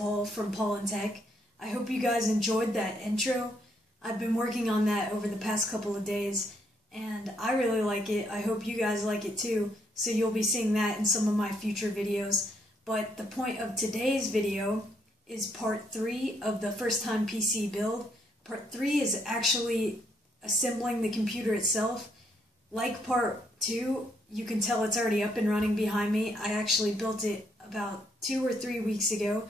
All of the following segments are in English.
Paul from Paul and Tech. I hope you guys enjoyed that intro. I've been working on that over the past couple of days, and I really like it. I hope you guys like it too, so you'll be seeing that in some of my future videos. But the point of today's video is part 3 of the first time PC build. Part 3 is actually assembling the computer itself. Like part 2, you can tell it's already up and running behind me. I actually built it about 2 or 3 weeks ago,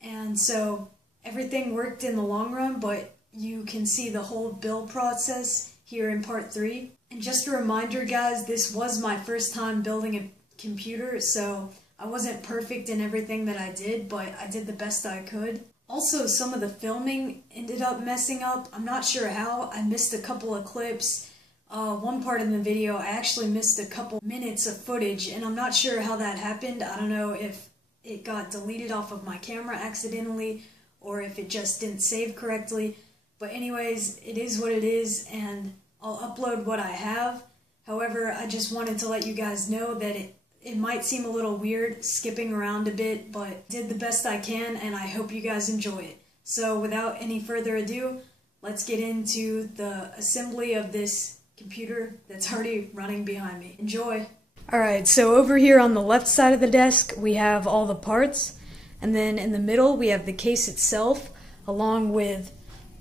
and so everything worked in the long run, but you can see the whole build process here in part 3. And just a reminder, guys, this was my first time building a computer, so I wasn't perfect in everything that I did, but I did the best I could. Also, some of the filming ended up messing up. I'm not sure how. I missed a couple of clips. One part in the video, I actually missed a couple minutes of footage, and I'm not sure how that happened. I don't know if it got deleted off of my camera accidentally, or if it just didn't save correctly. But anyways, it is what it is, and I'll upload what I have. However, I just wanted to let you guys know that it might seem a little weird skipping around a bit, but I did the best I can, and I hope you guys enjoy it. So without any further ado, let's get into the assembly of this computer that's already running behind me. Enjoy! Alright, so over here on the left side of the desk, we have all the parts. And then in the middle, we have the case itself, along with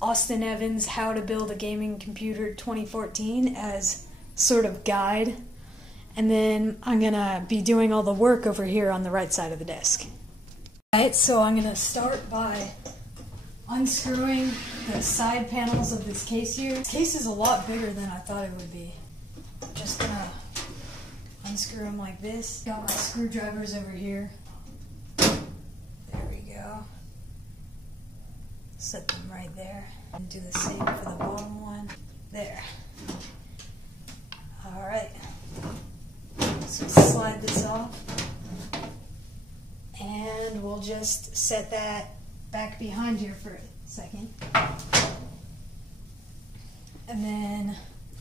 Austin Evans' How to Build a Gaming Computer 2014 as sort of guide. And then I'm going to be doing all the work over here on the right side of the desk. Alright, so I'm going to start by unscrewing the side panels of this case here. This case is a lot bigger than I thought it would be. I'm just going to unscrew them like this. Got my screwdrivers over here. Set them right there, and do the same for the bottom one. There. Alright. So slide this off, and we'll just set that back behind here for a second. And then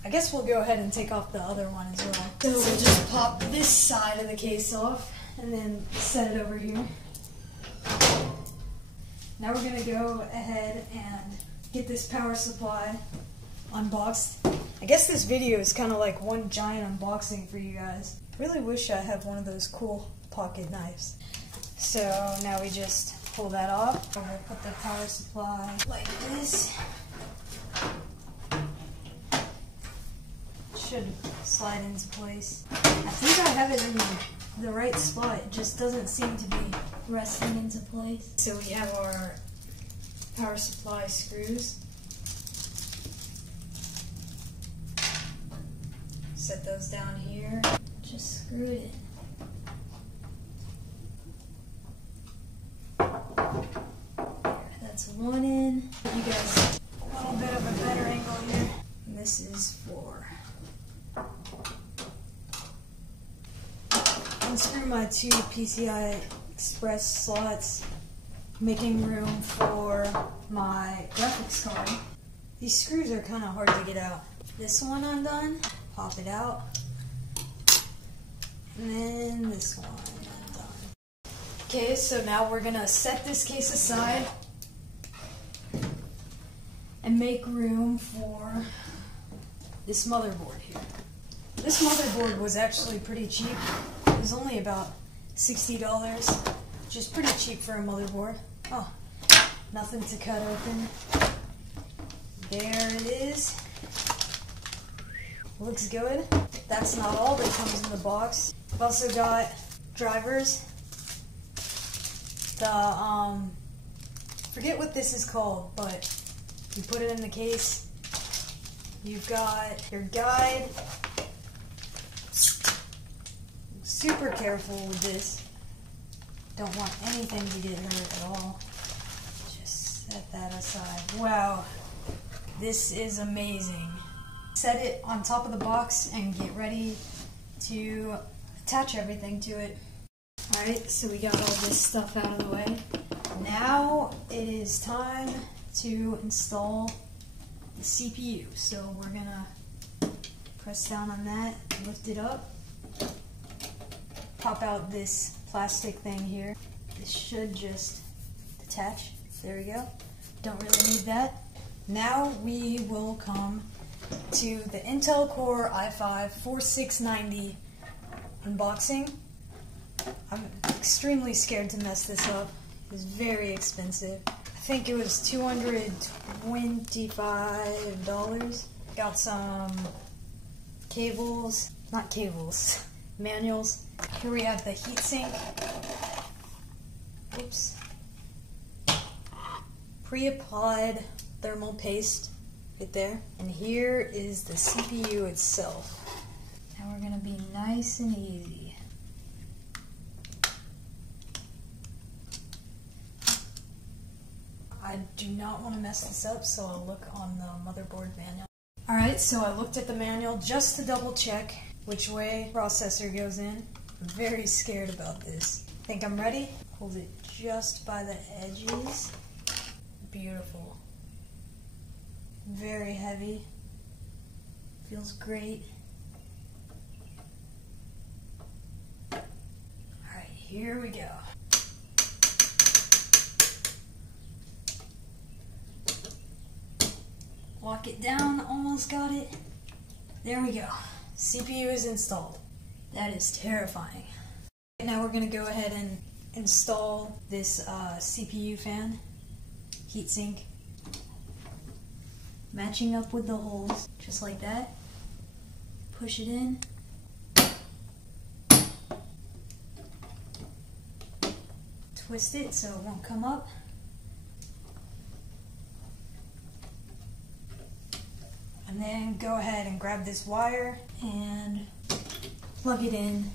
I guess we'll go ahead and take off the other one as well. So we'll just pop this side of the case off, and then set it over here. Now we're going to go ahead and get this power supply unboxed. I guess this video is kind of like one giant unboxing for you guys. I really wish I had one of those cool pocket knives. So now we just pull that off. We're going to put the power supply like this. It should slide into place. I think I have it in the right spot. It just doesn't seem to be resting into place. So we have our power supply screws. Set those down here. Just screw it in. There, that's one in. You guys a little bit of a better angle here. And this is for unscrew my 2 PCI Express slots, making room for my graphics card. These screws are kind of hard to get out. This one undone, pop it out, and then this one undone. Okay, so now we're gonna set this case aside and make room for this motherboard here. This motherboard was actually pretty cheap. It was only about $60, which is pretty cheap for a motherboard. Oh, nothing to cut open. There it is. Looks good. That's not all that comes in the box. I've also got drivers. Forget what this is called, but you put it in the case. You've got your guide. Super careful with this. Don't want anything to get hurt at all. Just set that aside. Wow, this is amazing. Set it on top of the box and get ready to attach everything to it. Alright, so we got all this stuff out of the way. Now it is time to install the CPU. So we're gonna press down on that, lift it up. Pop out this plastic thing here. This should just attach. There we go. Don't really need that. Now we will come to the Intel Core i5-4690 unboxing. I'm extremely scared to mess this up. It's very expensive. I think it was $225. Got some cables, not cables, manuals. Here we have the heatsink. Oops. Pre-applied thermal paste right there. And here is the CPU itself. Now we're gonna be nice and easy. I do not want to mess this up, so I'll look on the motherboard manual. Alright, so I looked at the manual just to double check which way processor goes in. I'm very scared about this. Think I'm ready? Hold it just by the edges. Beautiful. Very heavy. Feels great. Alright, here we go. Lock it down, almost got it. There we go. CPU is installed. That is terrifying. Now we're gonna go ahead and install this CPU fan, heatsink, matching up with the holes, just like that. Push it in. Twist it so it won't come up. And then go ahead and grab this wire and plug it in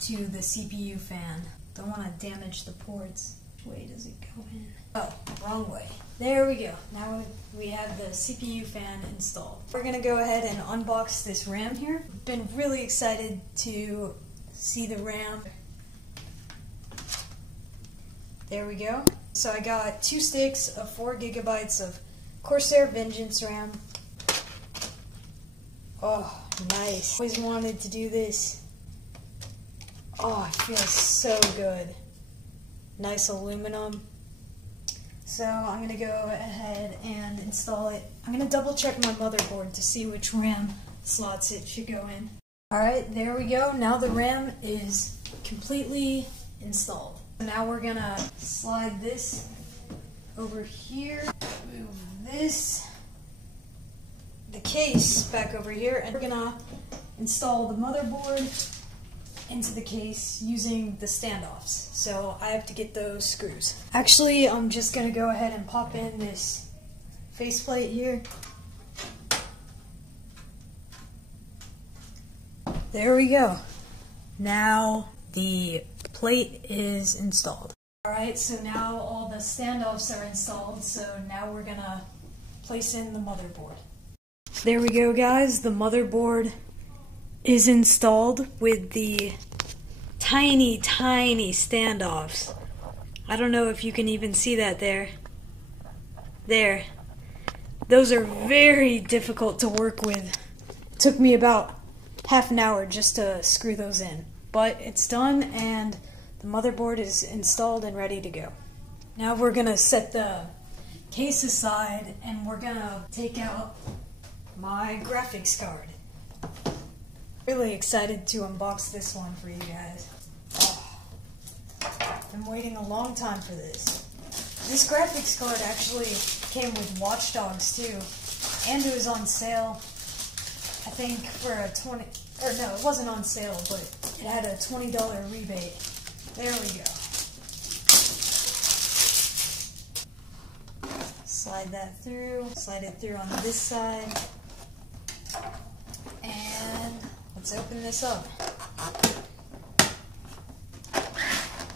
to the CPU fan. Don't want to damage the ports. Which way does it go in? Oh, wrong way. There we go. Now we have the CPU fan installed. We're going to go ahead and unbox this RAM here. Been really excited to see the RAM. There we go. So I got 2 sticks of 4 gigabytes of Corsair Vengeance RAM. Oh, nice. Always wanted to do this. Oh, it feels so good. Nice aluminum. So I'm going to go ahead and install it. I'm going to double check my motherboard to see which RAM slots it should go in. Alright, there we go. Now the RAM is completely installed. Now we're going to slide this over here. Move this. The case back over here, and we're gonna install the motherboard into the case using the standoffs. So I have to get those screws. Actually, I'm just gonna go ahead and pop in this faceplate here. There we go. Now the plate is installed. Alright, so now all the standoffs are installed, so now we're gonna place in the motherboard. There we go, guys. The motherboard is installed with the tiny, tiny standoffs. I don't know if you can even see that there. There. Those are very difficult to work with. It took me about half an hour just to screw those in. But it's done, and the motherboard is installed and ready to go. Now we're going to set the case aside, and we're going to take out my graphics card. Really excited to unbox this one for you guys. Oh, been waiting a long time for this. This graphics card actually came with Watch Dogs too, and it was on sale. I think for a no, it wasn't on sale, but it had a $20 rebate. There we go. Slide that through. Slide it through on this side. And let's open this up.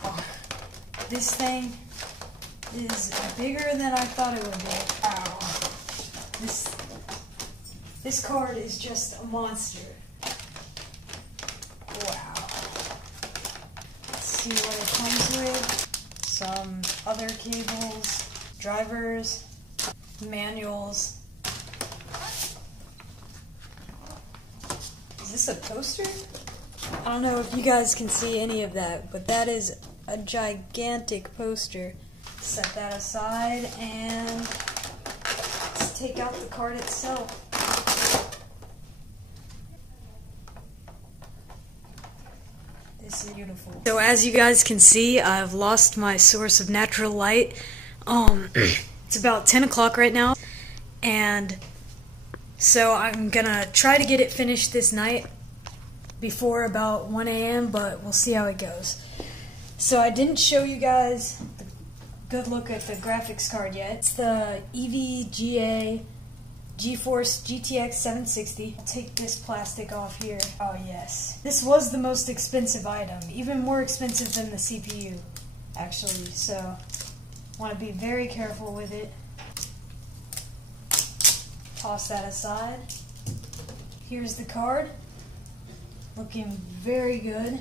Oh, this thing is bigger than I thought it would be. Wow. This card is just a monster. Wow. Let's see what it comes with. Some other cables, drivers, manuals. Is this a poster? I don't know if you guys can see any of that, but that is a gigantic poster Set that aside and let's take out the card itself. This is beautiful. So as you guys can see, I've lost my source of natural light. It's about 10 o'clock right now, and so I'm gonna try to get it finished this night before about 1 a.m., but we'll see how it goes. So I didn't show you guys the good look at the graphics card yet. It's the EVGA GeForce GTX 760. I'll take this plastic off here. Oh yes. This was the most expensive item, even more expensive than the CPU, actually, so want to be very careful with it. Toss that aside. Here's the card. Looking very good.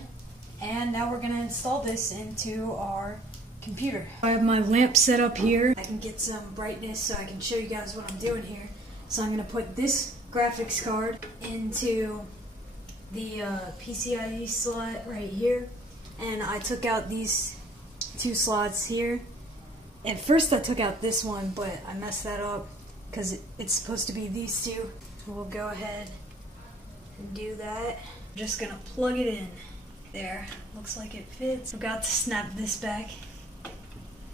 And now we're going to install this into our computer. I have my lamp set up here. I can get some brightness so I can show you guys what I'm doing here. So I'm going to put this graphics card into the PCIe slot right here. And I took out these two slots here. At first I took out this one, but I messed that up because it's supposed to be these two. We'll go ahead and do that. I'm just going to plug it in. There, looks like it fits. I've got to snap this back.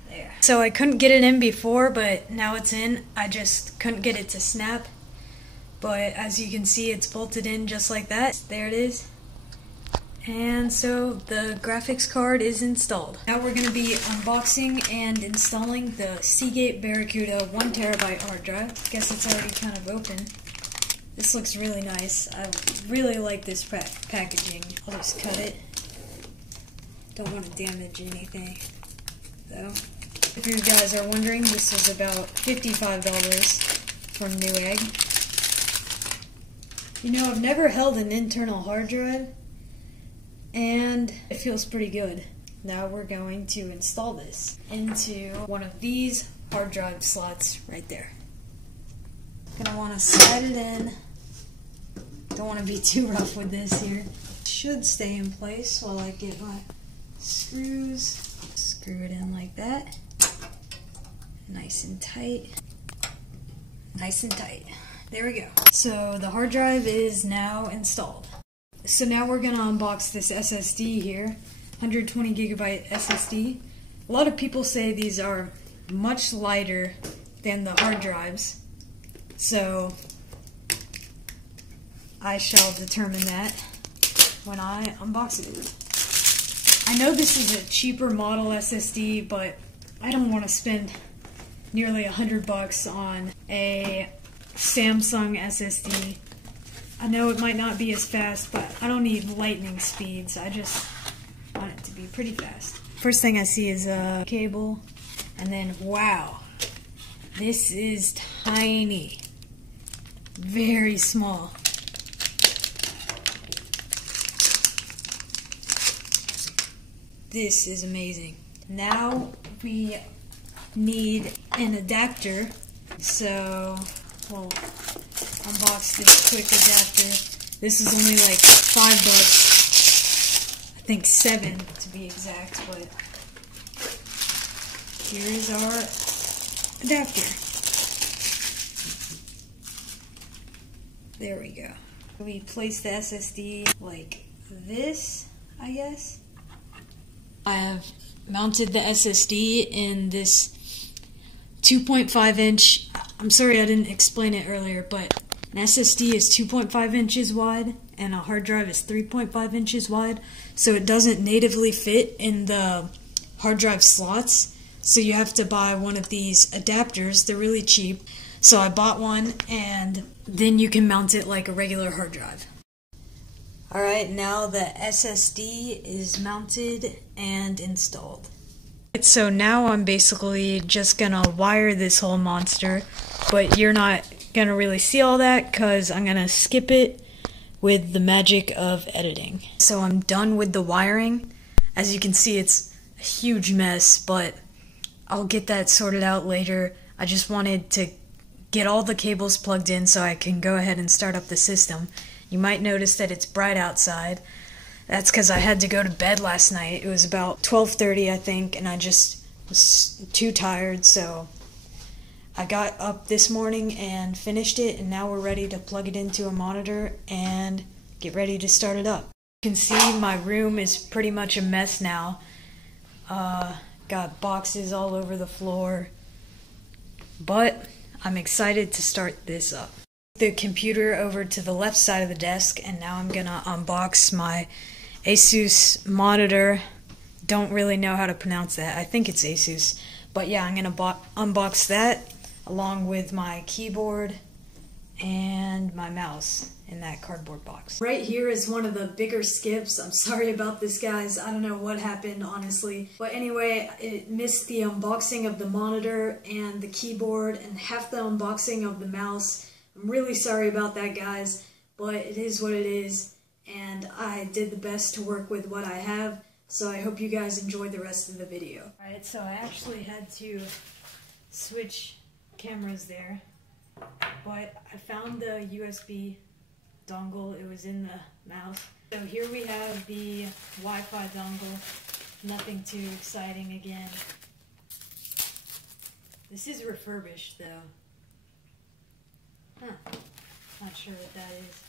There. So I couldn't get it in before, but now it's in. I just couldn't get it to snap. But as you can see, it's bolted in just like that. There it is. And so the graphics card is installed. Now we're going to be unboxing and installing the Seagate Barracuda 1TB hard drive. Guess it's already kind of open. This looks really nice. I really like this packaging. I'll just cut it. Don't want to damage anything, though. If you guys are wondering, this is about $55 from Newegg. You know, I've never held an internal hard drive, and it feels pretty good. Now we're going to install this into one of these hard drive slots right there. Gonna want to slide it in. Don't want to be too rough with this here. Should stay in place while I get my screws. Screw it in like that. Nice and tight. Nice and tight. There we go. So the hard drive is now installed. So now we're gonna unbox this SSD here. 120 gigabyte SSD. A lot of people say these are much lighter than the hard drives. So I shall determine that when I unbox it. I know this is a cheaper model SSD, but I don't want to spend nearly $100 on a Samsung SSD. I know it might not be as fast, but I don't need lightning speeds. I just want it to be pretty fast. First thing I see is a cable, and then wow, this is tiny. Very small. This is amazing. Now we need an adapter, so we'll unbox this quick adapter. This is only like $5. I think 7 to be exact, but here is our adapter. There we go. We place the SSD like this, I guess. I have mounted the SSD in this 2.5 inch, I'm sorry I didn't explain it earlier, but an SSD is 2.5 inches wide and a hard drive is 3.5 inches wide, so it doesn't natively fit in the hard drive slots, so you have to buy one of these adapters. They're really cheap, so I bought one, and then you can mount it like a regular hard drive. Alright, now the SSD is mounted and installed. So now I'm basically just gonna wire this whole monster, but you're not gonna really see all that because I'm gonna skip it with the magic of editing. So I'm done with the wiring. As you can see, it's a huge mess, but I'll get that sorted out later. I just wanted to get all the cables plugged in so I can go ahead and start up the system. You might notice that it's bright outside. That's because I had to go to bed last night. It was about 12:30, I think, and I just was too tired, so I got up this morning and finished it, and now we're ready to plug it into a monitor and get ready to start it up. You can see my room is pretty much a mess now. Got boxes all over the floor, but I'm excited to start this up. The computer over to the left side of the desk, and now I'm gonna unbox my Asus monitor. Don't really know how to pronounce that. I think it's Asus, but yeah, I'm gonna unbox that along with my keyboard and my mouse in that cardboard box. Right here is one of the bigger skips. I'm sorry about this, guys. I don't know what happened, honestly. But anyway, it missed the unboxing of the monitor and the keyboard and half the unboxing of the mouse. I'm really sorry about that, guys, but it is what it is, and I did the best to work with what I have, so I hope you guys enjoyed the rest of the video. Alright, so I actually had to switch cameras there, but I found the USB dongle. It was in the mouse. So here we have the Wi-Fi dongle. Nothing too exciting again. This is refurbished though. Huh. Not sure what that is.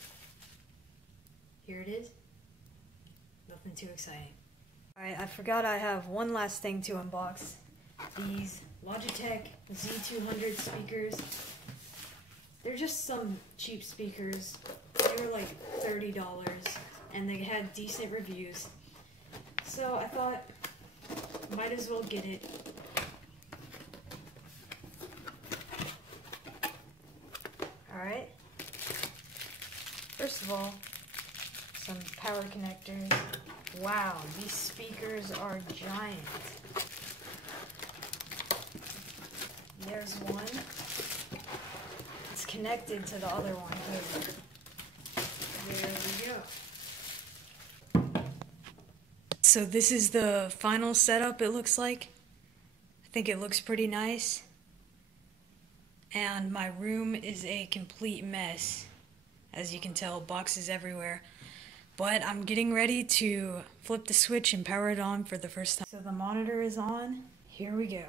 Here it is. Nothing too exciting. Alright, I forgot I have one last thing to unbox. These Logitech Z200 speakers. They're just some cheap speakers. They were like $30 and they had decent reviews. So I thought, might as well get it. Alright. First of all, some power connectors. Wow, these speakers are giant. There's one. It's connected to the other one. There we go. So this is the final setup, it looks like. I think it looks pretty nice. And my room is a complete mess. As you can tell, boxes everywhere. But I'm getting ready to flip the switch and power it on for the first time. So the monitor is on. Here we go.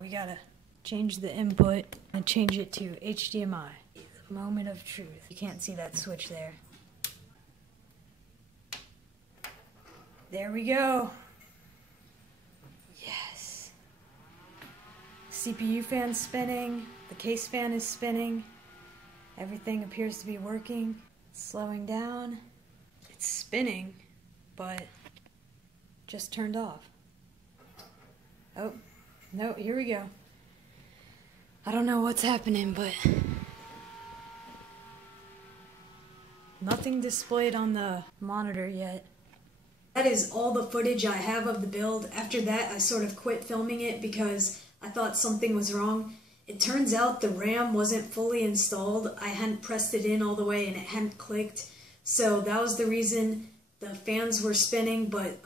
We gotta change the input and change it to HDMI. The moment of truth. You can't see that switch there. There we go. Yes. CPU fan's spinning. The case fan is spinning. Everything appears to be working. It's slowing down. It's spinning, but just turned off. Oh, no, here we go. I don't know what's happening, but nothing displayed on the monitor yet. That is all the footage I have of the build. After that, I sort of quit filming it because I thought something was wrong. It turns out the RAM wasn't fully installed. I hadn't pressed it in all the way and it hadn't clicked. So that was the reason the fans were spinning, but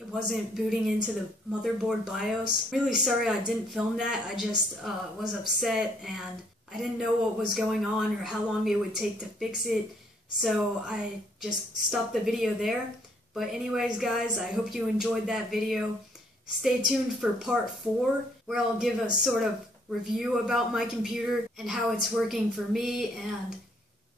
it wasn't booting into the motherboard BIOS. Really sorry I didn't film that. I just was upset and I didn't know what was going on or how long it would take to fix it. So I just stopped the video there. But anyways, guys, I hope you enjoyed that video. Stay tuned for part 4, where I'll give a sort of review about my computer and how it's working for me and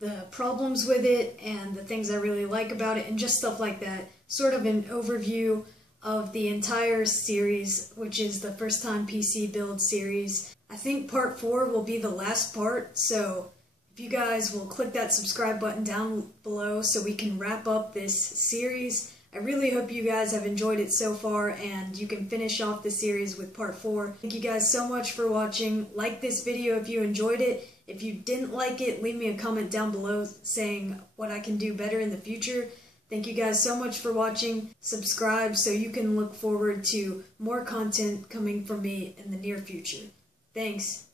the problems with it and the things I really like about it and just stuff like that. Sort of an overview of the entire series, which is the First Time PC Build series. I think part 4 will be the last part, so if you guys will click that subscribe button down below so we can wrap up this series. I really hope you guys have enjoyed it so far and you can finish off the series with part 4. Thank you guys so much for watching. Like this video if you enjoyed it. If you didn't like it, leave me a comment down below saying what I can do better in the future. Thank you guys so much for watching. Subscribe so you can look forward to more content coming from me in the near future. Thanks.